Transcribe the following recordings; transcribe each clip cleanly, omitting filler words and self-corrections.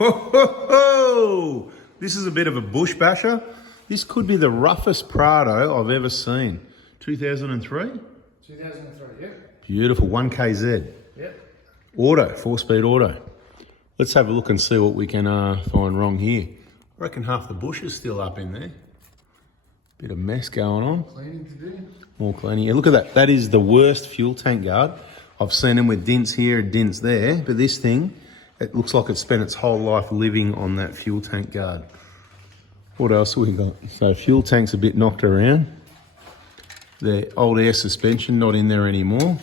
Ho, ho, ho! This is a bit of a Bushbasher. This could be the roughest Prado I've ever seen. 2003? 2003, yep. Beautiful, 1KZ. Yep. Auto, 4-speed auto. Let's have a look and see what we can find wrong here. I reckon half the bush is still up in there. Bit of mess going on. Cleaning to do. More cleaning. Yeah, look at that. That is the worst fuel tank guard. I've seen them with dents here and dents there, but this thing, it looks like it's spent its whole life living on that fuel tank guard. What else have we got? So fuel tank's a bit knocked around. The old air suspension not in there anymore. Well,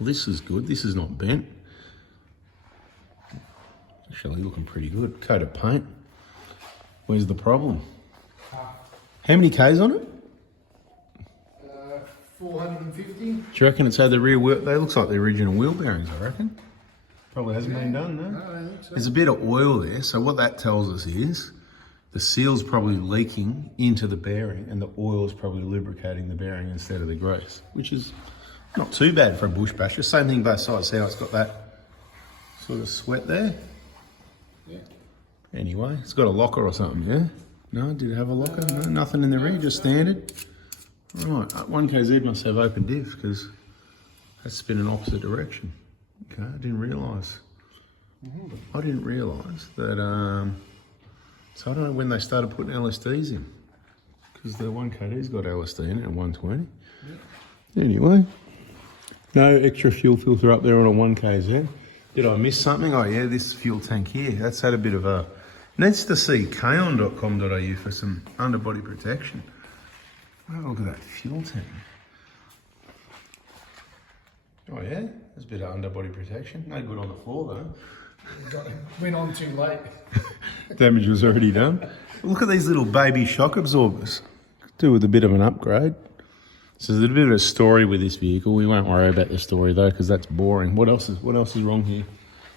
this is good. This is not bent. Actually looking pretty good. Coat of paint. Where's the problem? How many Ks on it? 450. Do you reckon it's had the rear wheel? They looks like the original wheel bearings, I reckon. Probably hasn't been done, no? No, I don't think so. There's a bit of oil there, so what that tells us is the seal's probably leaking into the bearing and the oil is probably lubricating the bearing instead of the grease, which is not too bad for a Bushbasher. Same thing both sides. See how it's got that sort of sweat there? Yeah. Anyway, it's got a locker or something, yeah? No, did it have a locker? No, nothing in the rear, just standard. Right, 1KZ must have open diff because that's spinning opposite direction. Okay, I didn't realise. I didn't realise that, so I don't know when they started putting LSDs in because the 1KD's got LSD in it and 120. Yeah. Anyway, no extra fuel filter up there on a 1KZ. Did I miss something? Oh yeah, this fuel tank here, that's had a bit of a, needs to see kaon.com.au for some underbody protection. Oh, look at that fuel tank. Oh yeah, there's a bit of underbody protection. No good on the floor though. Went on too late. Damage was already done. Look at these little baby shock absorbers. Could do with a bit of an upgrade. So there's a bit of a story with this vehicle. We won't worry about the story though, because that's boring. What else is wrong here?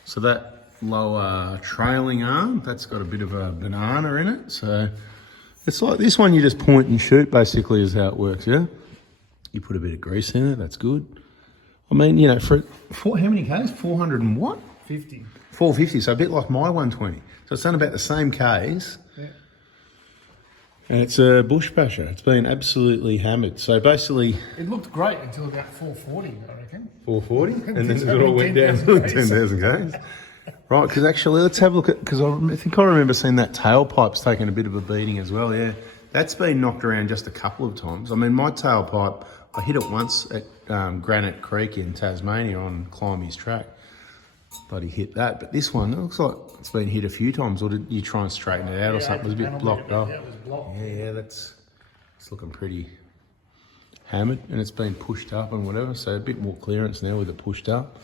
So that lower trailing arm, that's got a bit of a banana in it. So it's like this one, you just point and shoot basically is how it works, yeah? You put a bit of grease in it, that's good. I mean, you know, for how many Ks? 400 and what? 50. 450, so a bit like my 120. So it's done about the same Ks. Yeah. And it's a Bushbasher. It's been absolutely hammered. So basically... It looked great until about 440, I reckon. 440? And then it all went down to 10,000 Ks. Right, because actually, let's have a look at, because I think I remember seeing that tailpipe's taken a bit of a beating as well, yeah. That's been knocked around just a couple of times. I mean, my tailpipe, I hit it once at Granite Creek in Tasmania on Climbey's track. Bloody hit that. But this one, it looks like it's been hit a few times, or did you try and straighten it out or something? It was a bit blocked up. Yeah, it was blocked. Yeah, it's looking pretty hammered, and it's been pushed up and whatever, so a bit more clearance now with it pushed up.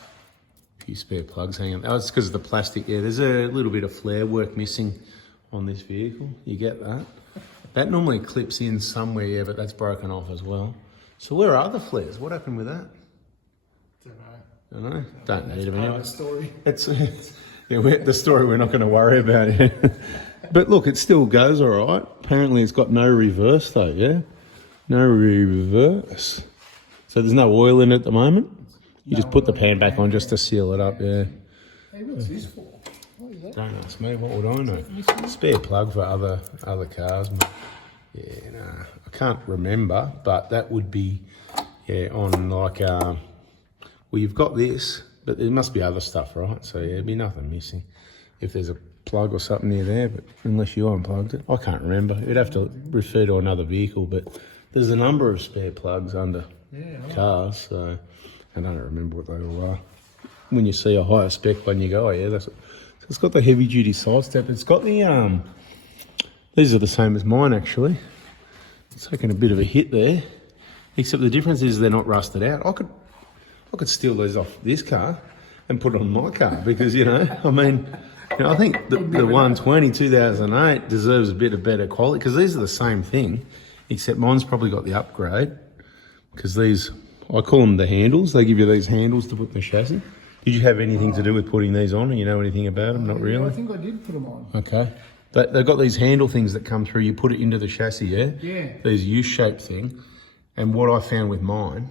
A few spare plugs hanging. Oh, it's because of the plastic. Yeah, there's a little bit of flare work missing on this vehicle. You get that. That normally clips in somewhere, yeah, but that's broken off as well. So where are the flares? What happened with that? Don't know. Don't need them anyway. The story. It's yeah, the story we're not going to worry about. Yeah. But look, it still goes all right. Apparently it's got no reverse though, yeah? No reverse. So there's no oil in it at the moment? You just put the pan back on just to seal it up, yeah. Hey, what's this for? What is that? Don't ask me, what would I know? Spare plug for other cars. Yeah, no, I can't remember, but that would be, yeah, on like, well, you've got this, but there must be other stuff, right? So yeah, there'd be nothing missing if there's a plug or something near there, but unless you unplugged it. I can't remember. You'd have to refer to another vehicle, but there's a number of spare plugs under cars, so I don't remember what they all are. When you see a higher spec one, you go, oh yeah, that's it. So it's got the heavy duty side step. It's got the, these are the same as mine actually. It's taken a bit of a hit there, except the difference is they're not rusted out. I could steal these off this car and put it on my car because, you know, I mean, you know, I think the 120 2008 deserves a bit of better quality because these are the same thing, except mine's probably got the upgrade because these, I call them the handles. They give you these handles to put in the chassis. Did you have anything to do with putting these on? You know anything about them? Not really? I think I did put them on. Okay. But they've got these handle things that come through. You put it into the chassis, yeah? Yeah. These U-shaped thing. And what I found with mine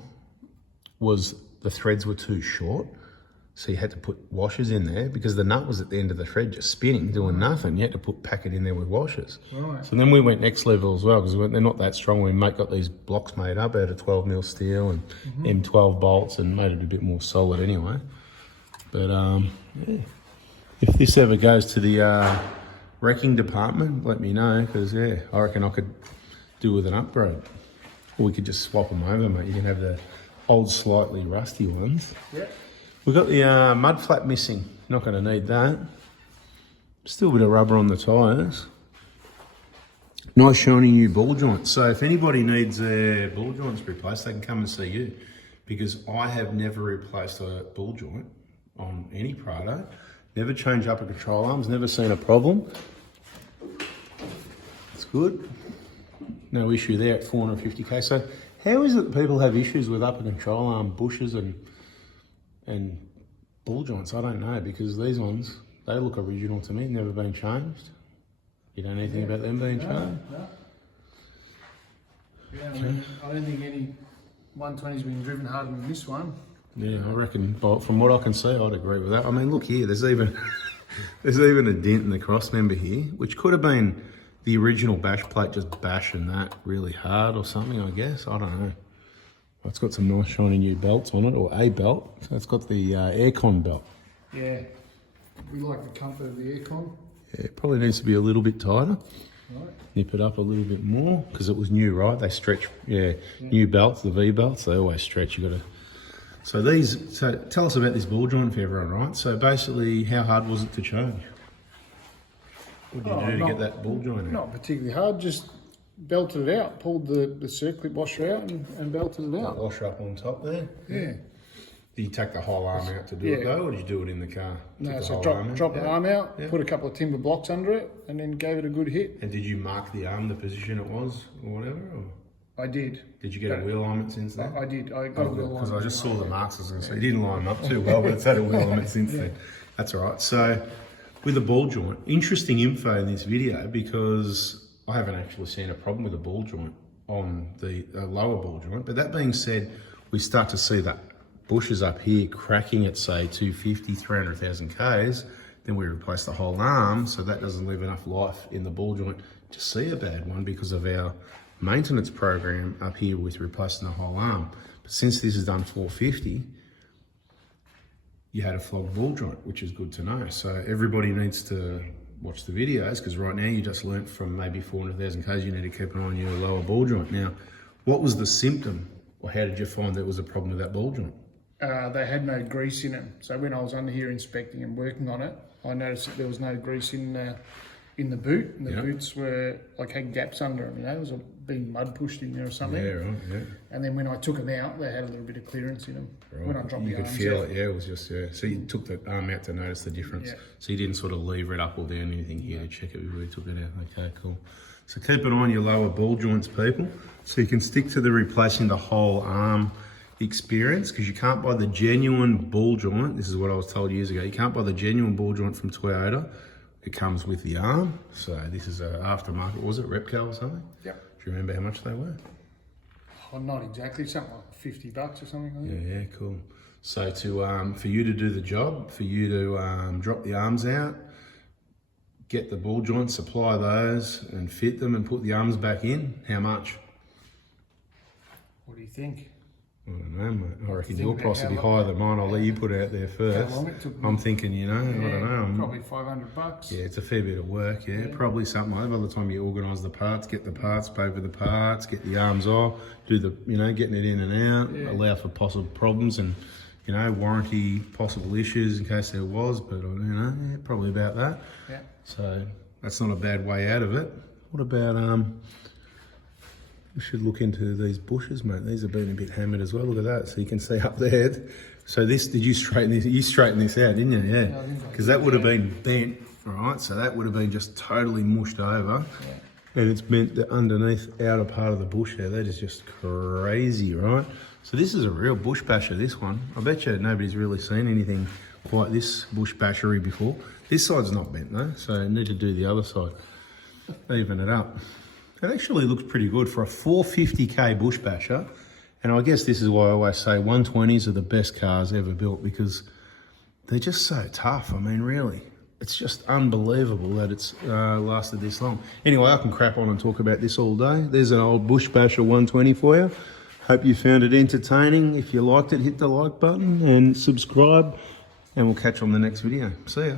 was the threads were too short. So you had to put washers in there because the nut was at the end of the thread just spinning, doing nothing. You had to pack it in there with washers. Right. So then we went next level as well because they're not that strong. We got these blocks made up out of 12mm steel and M12 bolts and made it a bit more solid anyway. But yeah, if this ever goes to the wrecking department, let me know because yeah, I reckon I could do with an upgrade. Or we could just swap them over, mate. You can have the old, slightly rusty ones. Yeah. We've got the mud flap missing. Not going to need that. Still a bit of rubber on the tyres. Nice shiny new ball joint. So if anybody needs their ball joints replaced, they can come and see you. Because I have never replaced a ball joint on any Prado. Never changed upper control arms, never seen a problem. It's good. No issue there at 450k. So how is it that people have issues with upper control arm bushes and ball joints? I don't know, because these ones, they look original to me, never been changed. You know anything about them being changed? No. Yeah, I don't think any 120's been driven harder than this one. Yeah, I reckon, but from what I can see, I'd agree with that. I mean, look here, there's even there's even a dent in the cross member here, which could have been the original bash plate just bashing that really hard or something, I guess. I don't know. It's got some nice shiny new belts on it, or a belt. So it's got the aircon belt. Yeah, we like the comfort of the aircon. Yeah, it probably needs to be a little bit tighter. Right. Nip it up a little bit more, because it was new, right? They stretch, new belts, the V belts, they always stretch. You got to. So tell us about this ball joint for everyone, right? So basically, how hard was it to change? What did you do to get that ball joint out? Not particularly hard, just belted it out, pulled the circlip washer out and belted it out. Washer up on top there? Yeah. Did you take the whole arm out to do it though, or did you do it in the car? No, so drop the arm out, put a couple of timber blocks under it, and then gave it a good hit. And did you mark the arm, the position it was, or whatever? Or? I did. Did you get a wheel alignment since then? I did. I got a wheel alignment. Because I just saw the marks, so you didn't line them up too well, but it's had a wheel alignment since then. That's all right. So with the ball joint, interesting info in this video, because I haven't actually seen a problem with a ball joint on the lower ball joint. But that being said, we start to see that bushes up here cracking at say 250, 300,000 Ks, then we replace the whole arm, so that doesn't leave enough life in the ball joint to see a bad one because of our maintenance program up here with replacing the whole arm. But since this is done 450, you had a flogged ball joint, which is good to know. So everybody needs to watch the videos, because right now you just learnt from maybe 400,000 Ks, you need to keep an eye on your lower ball joint. Now, what was the symptom, or how did you find there was a problem with that ball joint? They had no grease in them. So when I was under here inspecting and working on it, I noticed that there was no grease in the boot, and the boots were like had gaps under them. You know, it was being mud pushed in there or something. Yeah, right. Yeah. And then when I took them out, they had a little bit of clearance in them. Right. When I dropped you the could arms feel out. it. Yeah, it was just So you took the arm out to notice the difference. Yeah. So you didn't sort of lever it up or down anything here to check it before you took it out. Okay, cool. So keep an eye on your lower ball joints, people. So you can stick to the replacing the whole arm experience, because you can't buy the genuine ball joint. This is what I was told years ago. You can't buy the genuine ball joint from Toyota. It comes with the arm. So this is an aftermarket. Was it Repco or something? Yeah. Do you remember how much they were? Oh, not exactly. Something like $50 or something like that. Yeah, cool. So for you to do the job, for you to drop the arms out, get the ball joints, supply those, and fit them and put the arms back in, how much? What do you think? I don't know, mate. I reckon your price will be higher than mine. I'll let you put it out there first. How long it took me? I'm thinking, I don't know. Probably $500. Yeah, it's a fair bit of work, Probably something like that. By the time you organise the parts, get the parts, pay for the parts, get the arms off, do the, getting it in and out, allow for possible problems and, warranty possible issues in case there was, but, probably about that. Yeah. So that's not a bad way out of it. What about, we should look into these bushes, mate. These have been a bit hammered as well. Look at that. So you can see up there. So did you straighten this? You straightened this out, didn't you? Yeah. Because that would have been bent, right? So that would have been just totally mushed over. Yeah. And it's bent the underneath outer part of the bush there. That is just crazy, right? So this is a real Bushbasher, this one. I bet you nobody's really seen anything quite this Bushbashery before. This side's not bent though, so I need to do the other side. Even it up. It actually looks pretty good for a 450k Bushbasher. And I guess this is why I always say 120s are the best cars ever built, because they're just so tough. I mean, really, it's just unbelievable that it's lasted this long. Anyway, I can crap on and talk about this all day. There's an old Bushbasher 120 for you. Hope you found it entertaining. If you liked it, hit the like button and subscribe, and we'll catch you on the next video. See ya.